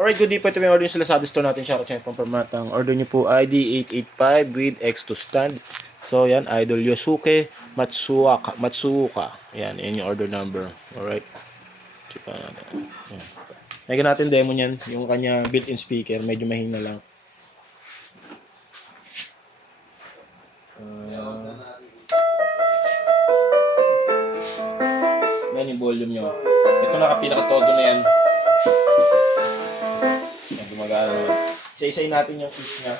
Alright, good day po. Ito yung order nyo sa Lazada store natin. Shoutout sa inyo pang permatang. Order nyo po ID 885 with X2 stand. So, yan. Idol Yosuke Matsuoka. Yan yung order number. Alright. Tsaka, yan. Lagyan natin demo niyan. Yung kanya built-in speaker. Medyo mahina lang. Yan yung volume nyo. Ito nakapinaka-todo na yan. Yan, gumagana naman. Isa-isay natin yung keys niya.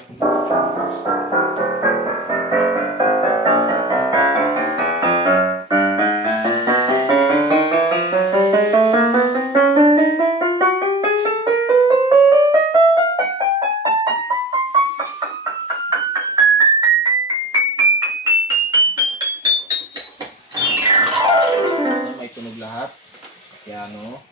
May tunog lahat. Piano.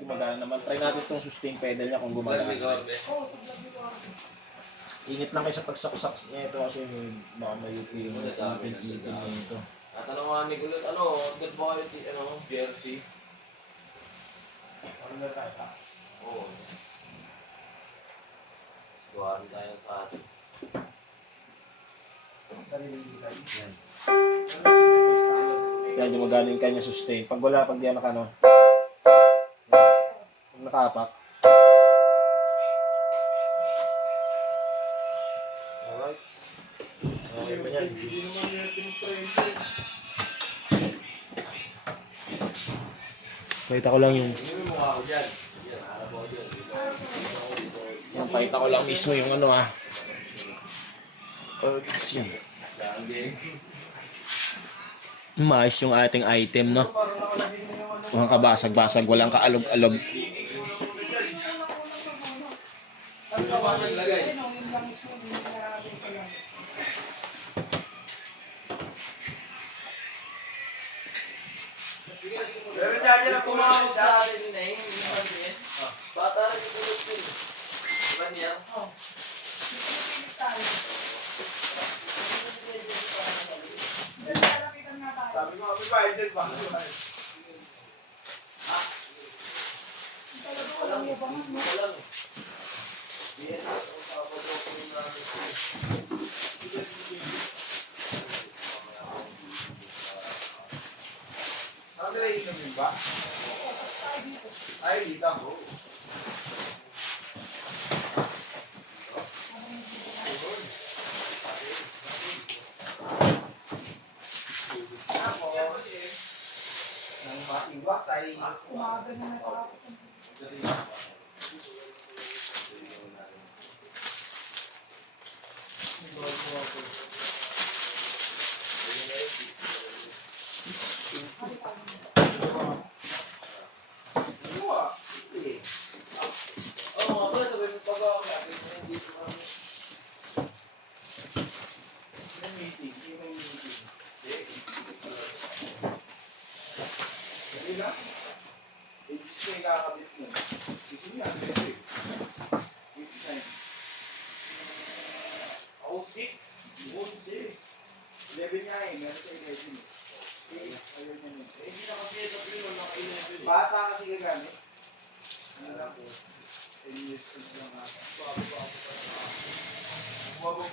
Gumagana naman. Try natin itong sustain pedal niya kung gumagana. Init lang kayo sa pagsaksak niya ito kasi baka mayupi yung ipin-ipin niya ito. At ano nga ni Gulit, good boy, jersey. Ano na tayo pa? Oo. Buharin tayo sa atin. Yan, gumagana yung kanya sustain. Pag wala, pag di ano, pag nakapak. Alright. Okay ba yan? Pakita ko lang yung... Yan, pakita ko lang mismo yung ano it's yan. Maayos yung ating item, no? Mga kabasag-basag, walang kaalog-alog. Pero dyan na pumawag sa atin na yung bata rin yung Gulit din. Diba niya? Oo. Sabi ko, may bayad din ba? Walang eh. Walang eh. Yan, papadokumin natin. Ang galing namin ba? Ay, dito ako. Nang matiwas ay umaga na nakakapos ang bata kasi gagamit. Ano lang po? 10 years old lang ata. Bubble.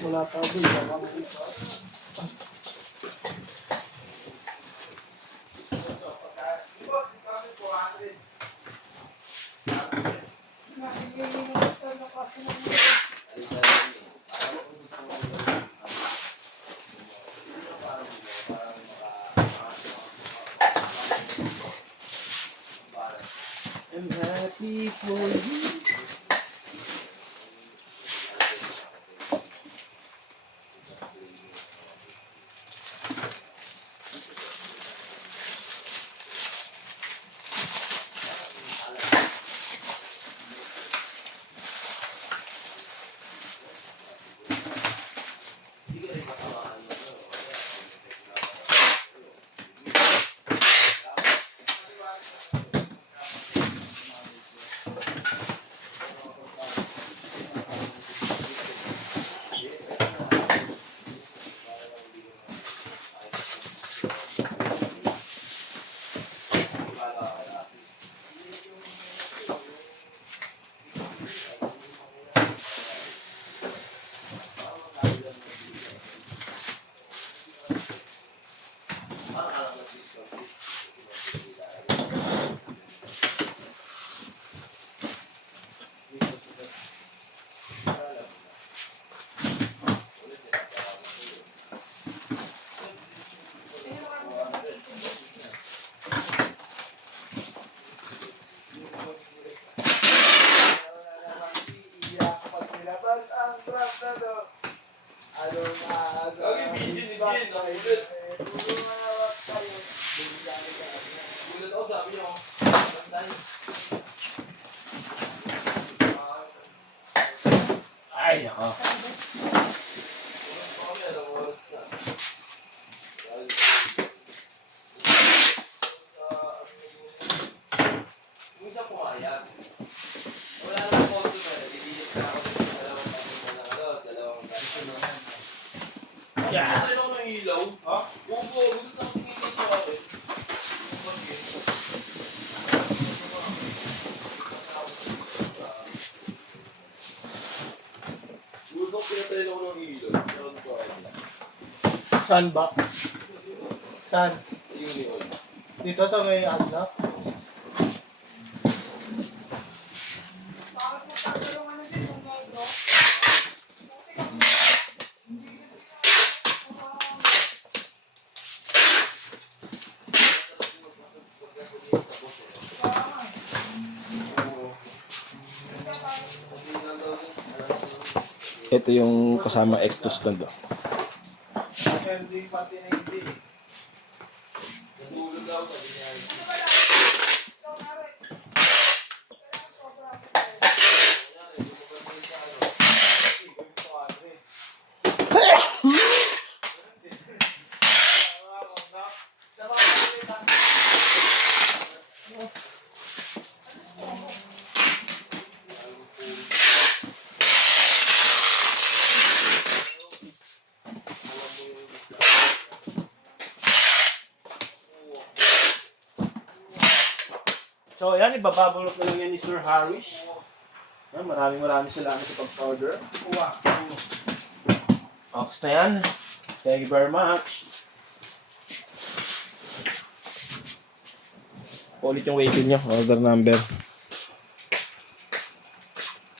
Wala pa din. I'm happy for you. Bullet. Bullet ako, sabi niyo. Bantay. Ay, ako. Kami, anong oras na? Yung isa pumayag. Wala nang customer. Didilip na ako ng dalawang Yeah. Tayo lang ng ilaw. Ha? Upo, gusto sa tingin ko sa akin. Gusto ko pinatay ako ng ilaw. Meron ko ay. Saan ba? Saan? Yung yun. Dito sa may adla? Ito yung kasama X to stand. Hindi pati na hindi. Nandulog daw sa ganyan. So, ayan, ibababulot na lang yan ni Sir Harish. Yan, maraming salamat sa pag-order. Ox na yan. Thank you very much. Ulit yung waiting nyo, order number.